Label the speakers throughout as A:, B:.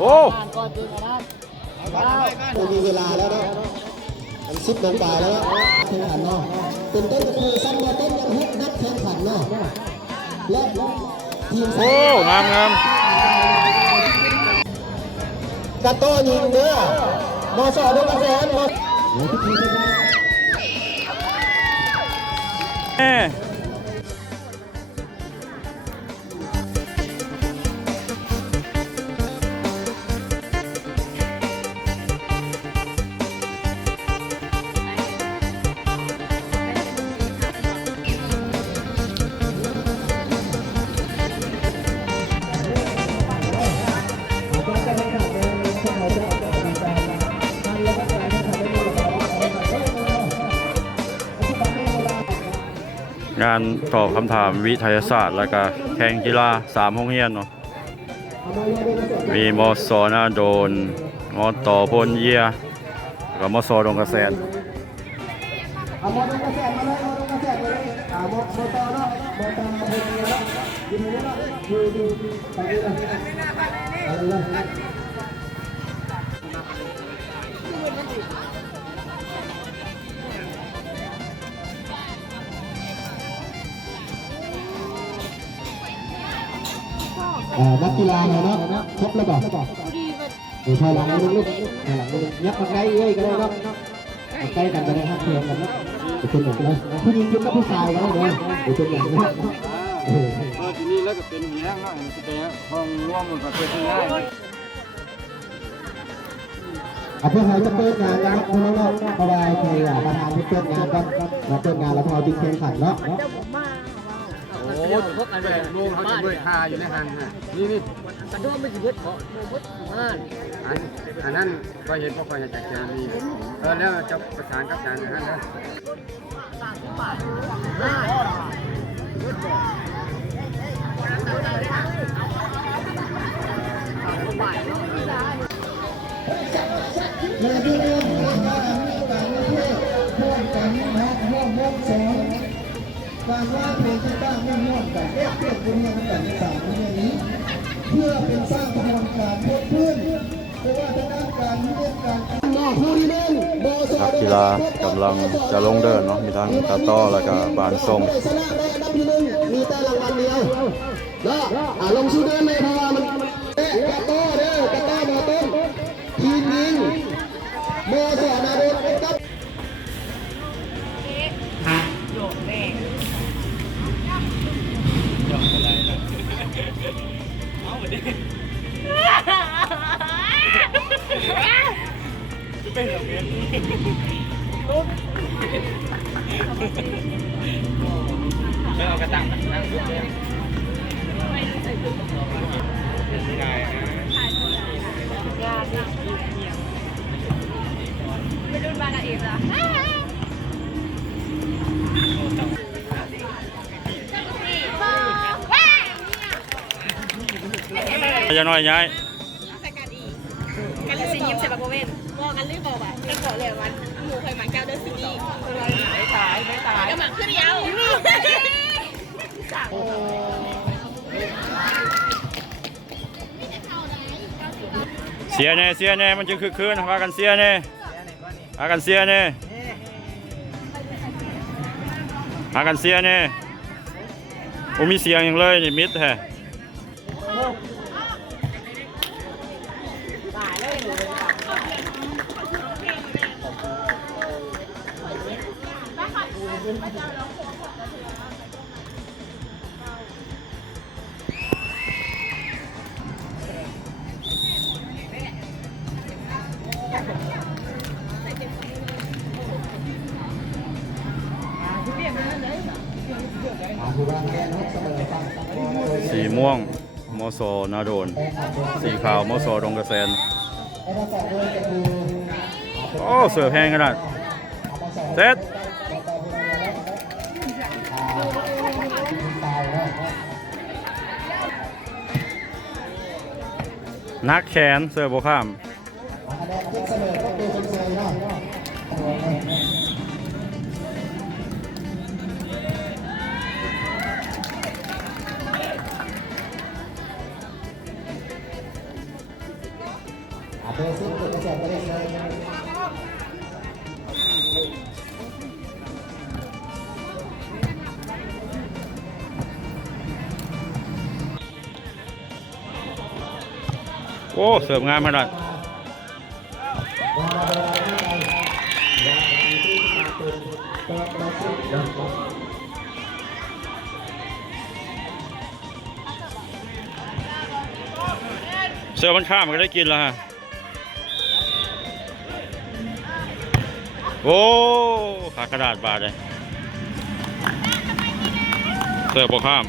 A: โอ้
B: ก่อนจริงนะ
C: ไม่มีเวลาแล้วนะมันสิบโมงกว่าแล้วนะแข่งขันเนาะเป็นต้นก็คือซ้ำมาต้นยังฮุกนัดแข่งขันเนาะและทีม
A: โอ้งามงาม
C: กระโต้ยิงเด้อมอสอด้วยกระแสนมอ
A: แม่านตอบคำถามวิทยาศาสตร์ แล้วก็แข่งกีฬาสามห้องเรียนเนาะมีมอสอนาโดน มอต่อพลเยียแล้วก็มอสอดงกระแสน
C: เอ นักกีฬาเนาะครบแล้วบอกเดี๋ยวถอยหลังนิดนึงลูกถอยหลังนิดนึงยับมาใกล้เอ้ยก็ได้เนาะมาใกล้กันก็ได้ครับเทียมกันนะเดี๋ยวเป็นอย่างนี้ผู้หญิงยุบกับผู้ชายกันเลยเดี๋ยวเป็นอย่างนี้เออ
D: ทีนี้แล้วก็เป็นอย่างนี้แล้วมันจะเป็นห้องร่วมมันก็เป็นง่าย
C: เอาเพื่อให้จะเปิดงานนะครับคุณน้องๆเพราะว่าใครอะประธานที่เปิดงานก็มาเปิดงานแล้วพอจริงแข่งขันเนาะ
D: โอ้พวกอันแบบรวมเขาจะเบิดคาอยู่ในหันน่ะนี่นี่
B: กระโดดไม่สิเบิดเพราะเบิดม่าน
D: อันอันนั้นก็เห็นพวกคอยจากเจอมีเออแล้วจะประสานกับการนั้นนะ
C: และที่เรื่องของการ การว่าเพลงที่ตั้งร่วมร่วมกันเรียกเรียกบุญร่วมกันสามเรื่องนี้ เพื่อเป็นสร้างพลังการพบเพื่อนเพราะว่าทางด้านการเรียนการนอกผู้ที่เล่นโบส
A: นักกีฬากำลังจะลงเดินเนาะมีทั้งตาต้อแล้วก็บานส้ม
C: ชนะได้ดับที่หนึ่งมีแต่รางวัลเดียวแล้วลงสู้เดินเลยครับ
E: ไปดูบานาเอฟละ
A: จ
E: เสียแน่เสี
A: ยแน่มันจะคือคืนพากันเสียแน่พากันเสียแน่พากันเสียแน่โอ้มีเสียงอย่างเลยนี่มิดแท้ สีม่วงมอโซนาโดน สีขาวมอโซดงกระแสนโอ้เสือแพงขนาดเซ็ตนักแขนเสือโบข้าม
C: อาเบอร์ซิปกระสอบไปเลย
A: โอ้ เสิร์ฟงามขนาดเสิร์ฟมันข้ามมันก็ได้กินแล้วฮะ โอ้ขากระดาษบาดเลยเสิร์ฟบกข้าม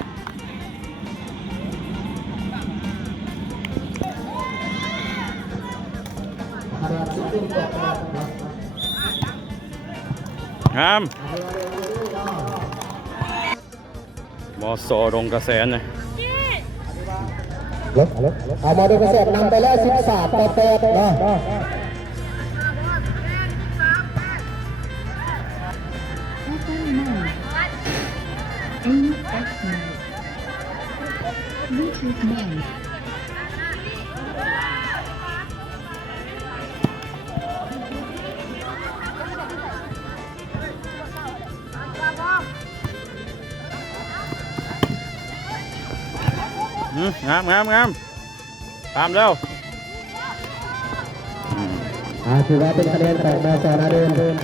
A: งามมอสอรงกระแสนเนี่ย
C: ลบลบเอามาดูกระสอบนำไปแล้วสิบสามต่อแปดเนะ
A: อืมงามงามงามตามเร็วอืม
C: อ่าถือว่าเป็นคะแนนของมสนาเดิน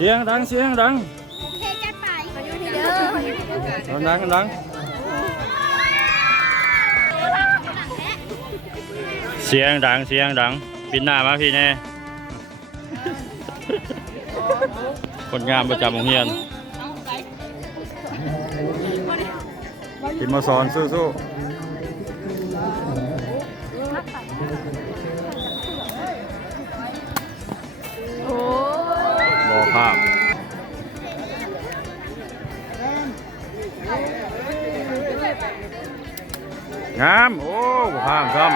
A: เสียงดังเสียงดัง
E: เทกันไปมาอยู่ที่เดิม
A: ดังดังเสียงดังเสียงดังปิดหน้ามาพี่แน่คนงามประจำโรงเรียนกินมาสอนสู้ๆ งาม โอ้ข้ามซ้ำ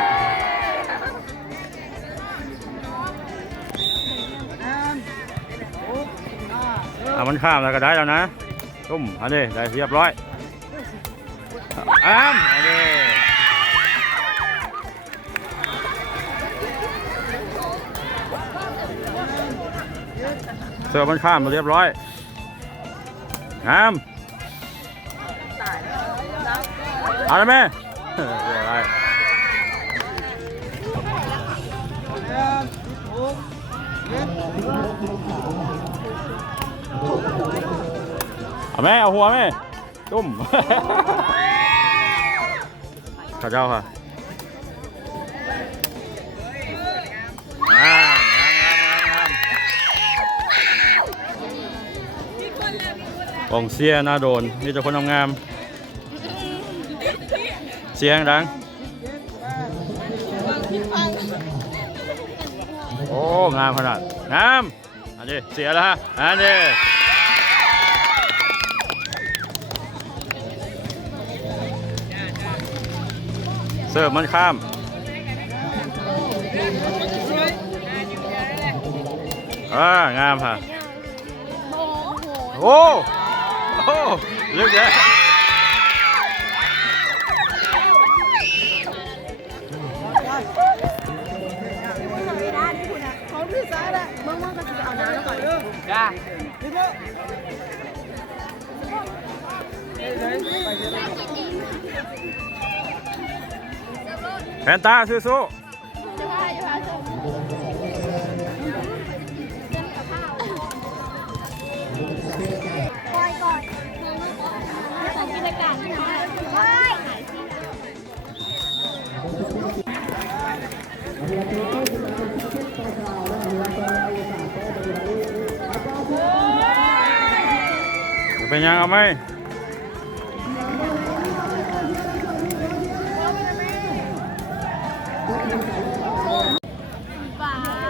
A: เอามันข้ามแล้วก็ได้แล้วนะตุ้มอันนี้ได้เรียบร้อยอ้ามอันนี้เสือมันข้ามมาเรียบร้อยงามเอาลยแม่ ออเดี๋ยวอะไรเอาแม่เอาหัวแม่ตุ้มข้าเจ้าค่ะงามงามงามงามงามกองเสียหน้าโดนนี่จะคนทำงามเสียงดัง โอ้ งามขนาด งาม อันนี้เสียแล้วฮะ อันนี้เสิร์ฟมันข้ามอ่างามค่ะโอ้ โอ้ลึกเลย
E: จ้าแฟ
A: นตาสู้
E: จะพาอยู่พาส่
A: เป็นยังเอาไหม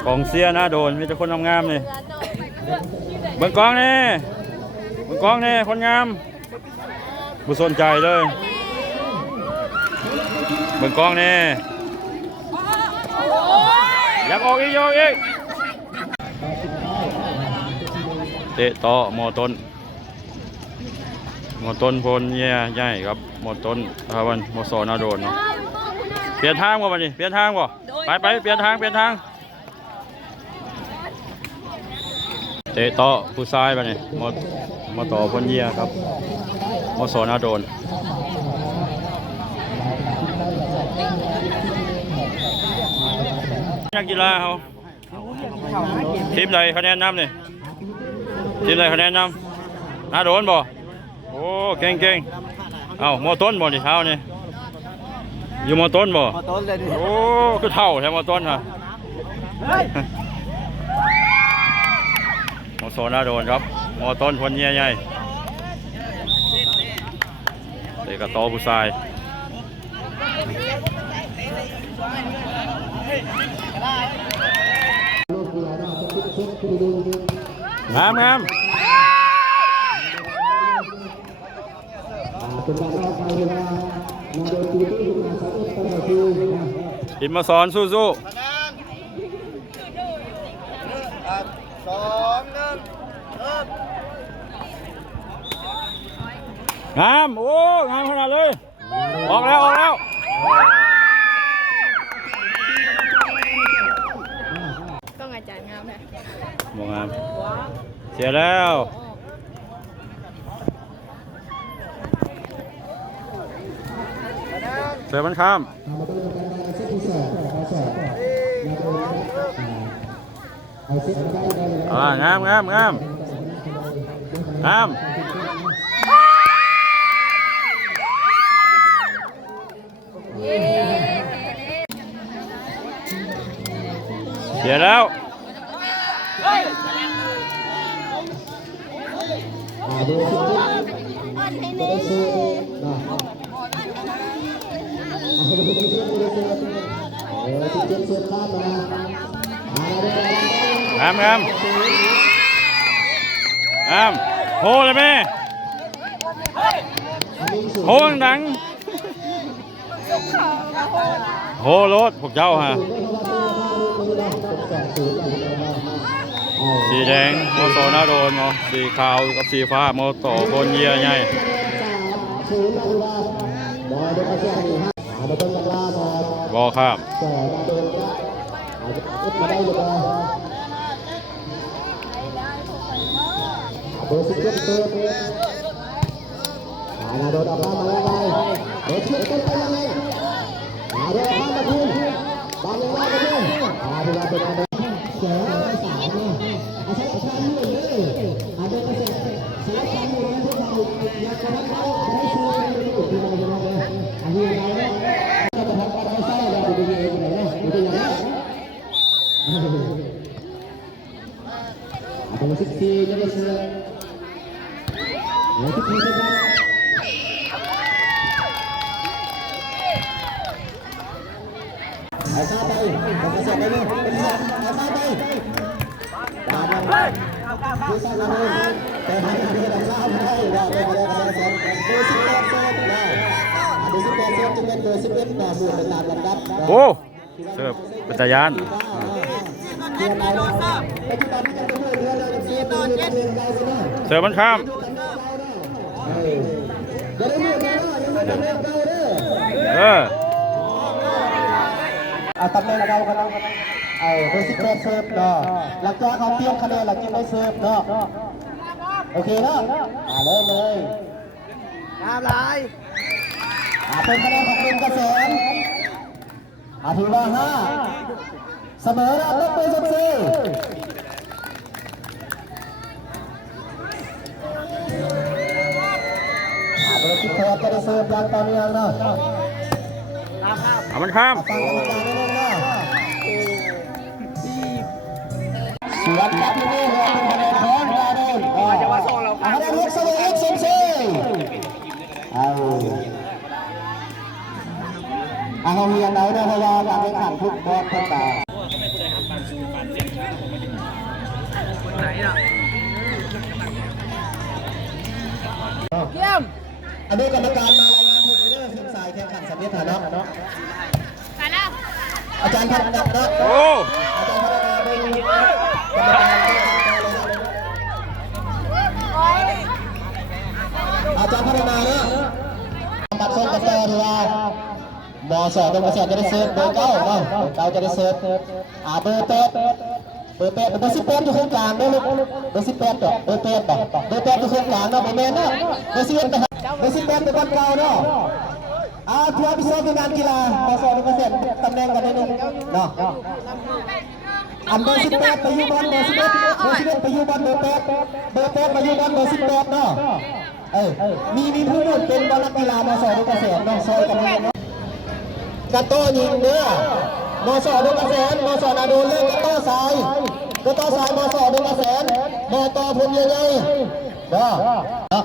A: กองเสียหน้าโดนมีแต่คนทำงามนี่เบิ่งกองนี่เบิ่งกองนี่คนงามบุสนใจเลยเบิ่งกองนี่อยากออกอีกอยากออกอีกเตะต่อหมอต้น หมอต้นพลเย่ยใหญ่ครับหมอต้นพาวันหมอสอนาโดนเนาะเปลี่ยนทางบ่บัดนี้เปลี่ยนทางบ่ไปไปเปลี่ยนทางเปลี่ยนทางเตะต่อผู้ชายบัดนี้หมอหมอต่อพลเยี่ยครับหมอสอนาโดนนักกีฬาเขาทีมใดคะแนนนำนี่ทีมใดคะแนนนำน่าโดนบ่ อ้เก่งเก่งเอ้ามอต้นบ่นี่เท้านี่อยู่มอต้นบ่
B: มาต้นเลยดิ
A: โอ้คือเท่าแท้มอต้นฮะมอโซน่าโดนครับมอต้นคนใหญ่ๆเด็กกระโตอผู้ชายงามงาม
C: เป็นการร อบไปเวลามาโดนตีที่มาสะอุดตั้งแต่คือ
A: อินมาสอนสู้สู้
B: สองหนึ่ง
A: งามโอ้งามขนาดเลย ออกแล้ว ออกแล้ว
E: ต้องอาจารย์งามเลย
A: มองงาม เสียแล้ว เสือมันข้าม
C: มาต้นกันได้เซตที่สองเอาสองมาโดนเอาเซตได้ได้เลย
A: อ่างามงามงามงามเสียแล้ว
C: อ่าโดนสิ
A: งามงามงามโหเลยแม่โหดังโหรถพวกเจ้าฮะสีแดงโมโซนาโดนเนาะสีขาวกับสีฟ้าโมโตโคนเยียใหญ่
C: รับบอลโดนกระแทกนี่ฮะอ่ามาต้นกันล่าบอล
A: บอข้าม
C: สองมาโดนก็อาจจะอึดมาได้หรือเปล่าเบอร์สิบเจ็ดเติร์ดอาโดนออกมามาแล้วไงเบอร์สิบเจ็ดไปยังไงอาโดนออกมาคืนบอลยังไงกันเนี่ยอาดูแลเป็นอะไรเสือสามเนี่ยอาใช้อาใช้ยืดเลยอาโดนกระแทกเสียความอยู่ในที่เราอยากจะรักเขาให้ซื้อไปดูดูดูดูอันนี้เราเนี่ยก็จะทำอะไรใส่เราดูดูเองไหนเนี่ยดูดูอย่างนี้อาโดน สิบสี่จะได้ซื้อเดี๋ยวสิบสี่จะได้เอาข้าไปเอากระสอบไปเลยเป็นหลักเอาข้าไปตามมาดูสร้าเลยแต่ให้เรื่องข้าวไม่ได้ว่าไม่ได้คะแนนสองดูสิบแปดเซนได้ดูสิบแปดเซนจะเป็นเบอร์สิบเอ็ดต่อบูดเป็นตามลำดับ
A: โอ้เสิร์ฟเป็นตายาน
C: เรียนได้แล้วปั เย็นเรียนได้ใช่ไหม
A: เสิร์ฟมันข้าม
C: เรียนได้ยัดเรียนได้เด้อ
A: เออ
C: เอาตำแหน่งเรากันเราเอาเบอร์สิบแปดเซิร์ฟเนาะหลังจากเขาเตรียมคะแนนหลังจากได้เซิร์ฟเนาะโอเคเนาะอ่าเริ่มเลย
B: งามหลาย
C: อ่าเป็นคะแนนของเป็นกระแสนอ่าถือว่าห้าเสมอนะต้องเป็นสิบสี่อ่ จะได้เซิร์ฟอย่างต่อเนื่องเนาะ
A: เอามันข้าม
C: ฟังกรรมการนิดนึงเนาะสวนกับที่นี่เราเป็นคะแนนของดาเดนอ๋อจะว่าส่งเราคะแนนลูกเสมออีกสิบสี่เอาเอาเรียนเอาเนี่ยเพราะว่าอยากให้ขันทุกบอลทุกตา
B: เยี่ยม
C: อนุกรรมการมารายงานผลในเรื่องสืบสายแข่งขันสำเร็จฐานะอาจาร
E: ย์พัฒนาครับโอ้
C: อาจารย์พัฒน์เป็นกร
A: รมการ
C: อาจารย์พัฒนาเนาะบัตรส้มกับต่อเรือมอสอดมอสอดจะได้เซิร์ฟเบอร์เก้าเนาะเบอร์เก้าจะได้เซิร์ฟอ่าเบอร์เป๊ะเบอร์เป๊ะเบอร์สิบแปดอยู่ข้างกลางเนาะกเบอร์สิบแปดเบอร์เป๊ะเบอร์เป๊ะอยู่ข้างกลางเนาะเบอร์แมนเนาะเบอร์สิบเอ็ดนะครั เบอร์สิบแปดเป็นคนเก่าเนาะอาทัวร์พิเศษในงานกีฬาหมอสอนเปอร์เซ็นต์ตำแหน่งกันได้หนึ่งเนาะอันเบอร์สิบแปดไปยูบอลเบอร์สิบเอ็ดเบอร์สิบเอ็ดไปยูบอลเบอร์แปดเบอร์แปดไปยูบอลเบอร์สิบแปดเนาะเออมีมีผู้พูดเป็นบอลนักกีฬามาสอนดูกระแสเนาะซอยกันเนาะกระโต้ยิงเนื้อมอสอดูกระแสมอสอนาดนเล่นกระโต้ซ้ายกระโต้ซ้ายมอสอดูกระแสมอต่อพลยังไงเนาะ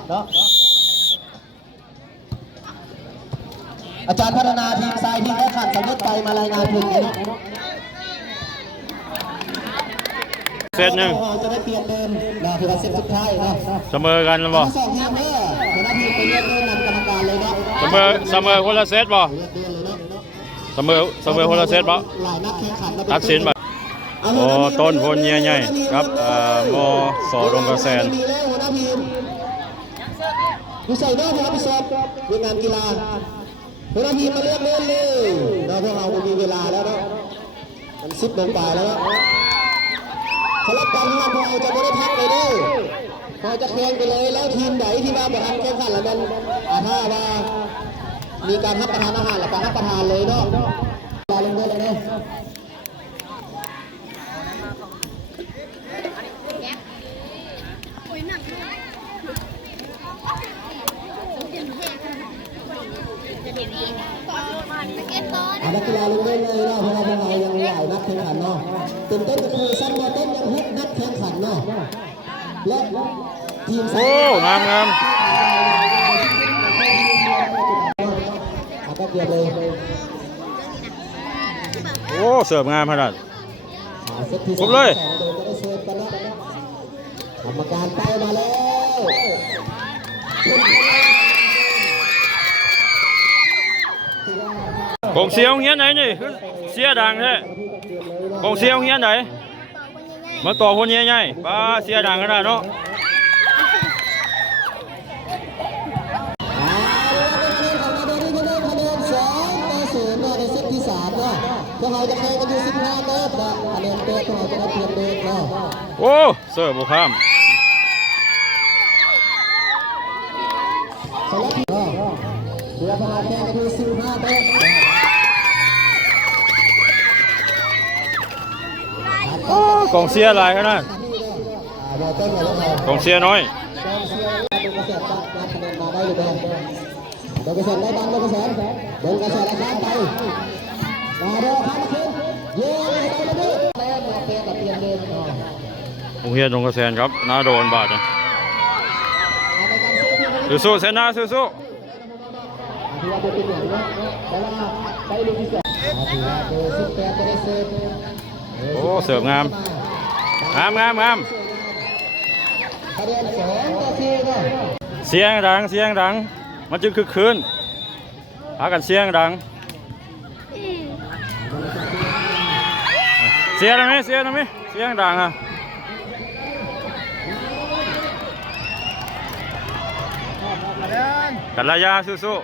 C: เนาะ อาจารย์พัฒนาทีมทรายทีมแข่งขันสำเร็จไปมารายงานผลนี้
A: เซตหนึ่ง
C: เราจะได้เปลี่ยนเดิมนะถือว่าเซตสุดท้ายนะ
A: เสมอกันแล้วบ่
C: ทั้งสองทีมเนี่ยหัวหน้าทีมไปเรียกเดินนำกรรมการเลยนะ
A: เสมอเสมอคนละเซตบ่
C: เรียกเดินเลยนะ
A: เสมอเสมอคนละเซตบ่
C: หลายนักแข่งขัน
A: ตัดสินบ่โอ้ต้นพลเยี่ยใหญ่ครับเอ่อมอสอดงกระแสน
C: มีแล้วหัวหน้าทีมดูใส่หน้าที่รับผิดชอบเรื่องงานกีฬา หัวหน้าทีมาเรียกเล่นเลยนะพวกเราไม่มีเวลาแล้วนะมันสิบโมงบ่ายแล้วนะสำหรับการงานพวกเราจะไม่ได้พักเลยเด้อพอจะแข่งไปเลยแล้วทีมไหนที่ว่าประทานแข่งขันแล้วมันอาถ้าว่ามีการรับประทานอาหารหรือการรับประทานเลยเนาะลาลงด้วยเลยเนาะ อานักกีฬาลงเล่นเลยเนาะเพราะว่าพวกเรายังหลายนัดแข่งขันเนาะตื่นเต้นก็คือซันบอลเต้นยังฮุกนัดแข่งขันเนาะและทีม
A: โอ้งามงาม
C: ก็เกียบเลย
A: โอ้เสิร์ฟงามขนาดครบเลย
C: สองโดนก็ได้เซิร์ฟกันแล้วกรรมการไปมาแล้ว
A: กองเสียงเฮียนไหนนี่คือเสียดังแท้กองเสียงเฮียนไหนมาต่อคนเฮียใหญ่ป้าเสียดังขนาดเนาะ
C: อ่าเดี๋ยวเราจะเล่นคะแนนสองต่อศูนย์เนาะในเซตที่สามเนาะพวกเราจะแข่งกันอยู่สิบห้าเมตรเนาะคะแนนเป๊ะพวกเราจะได้เปรียบเดินเนาะ
A: โอ้เสิร์ฟบ่ข้าม
C: สำหรับทีมเรือพลังแข่งกันอยู่สิบห้าเมตร
A: โอ้กองเสียลายขนาด
C: อ่าเรเต้นมาแล้วเรา
A: กองเสียน้อย
C: กองเชียร์ดูกระแสนนมาได้หรือเปล่าดูกระแสได้บ้างกระแสดูกระแสราคาไปมาดูพันขึ้นเย้ไปเลยแม่มาเปลี่ยนเปลี่ยนเดิมเนาะ
A: โรงเรียตรงกระแสครับน่าโดนบาดนะ
C: ในการซื้อที่
A: สู้เซนหนาสู้
C: ถือว่าเป็นอย่างนี้แต่ว่าไปดูที่สองถือว่าเบอร์สิบแปดจะได้เซฟ
A: โอ้เสิร์ฟงามงามงามงาม
C: เสี
A: ยงดังเสียงดัง มันจึงคึกคืนหากันเสียงดัง เสียงดังไหมเสียงดังไหมเสียงดังอะกันระยะสู้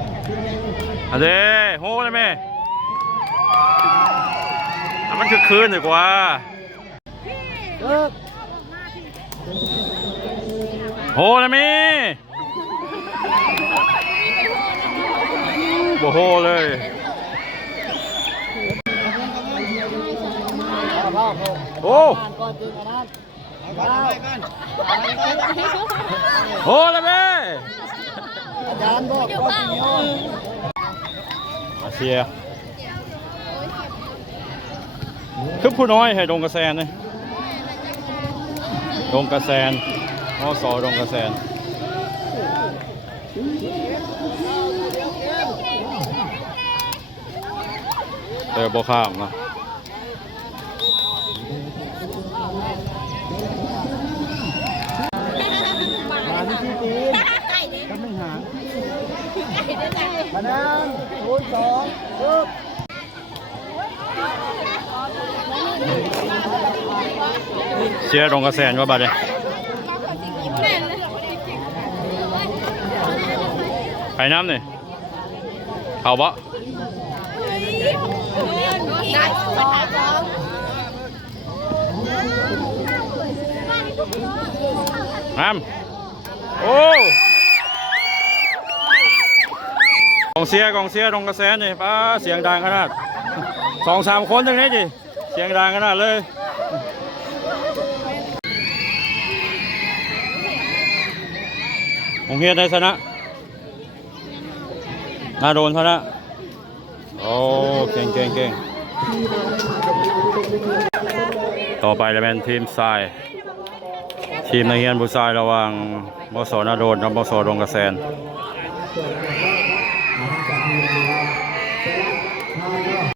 A: ๆ อันเด้โหเลยแม่อะมันคือคืนดีกว่าโหเลยแม่บ่โหเลยโอ้โหเลยแม่
C: อาจารย์บอก เี
A: ยคือผู้น้อยให้ดงกระแสนเลยดงกระแสนอสอดงกระแสนเออบ่ข้ามนะ
C: มาที่ที่ตี
E: ไก่เลย
C: ก็ไม่หา
E: ไก่ได้ไง
C: คะแนนศูนย์ สองปึ๊บ
A: เชียร์ตรงกระแสนก็บาดเลยไปน้ำหน่อยเอาบะ
E: ได้สองสอง
A: น้ำโอ้ องเสียกองเสียตรงกระแสนี่ป้าเสียงดังขนาดสองสามคนตรงนี้ดิเสียงดังขนาดเลยผมเฮียนได้ชนะน่าโดนชนะโอ้เก่งเก่งเก่งต่อไปจะเป็นทีมทราย ทีมนักเรียนผู้ชายระหว่างบสนาโดนกับบสดงกระแสน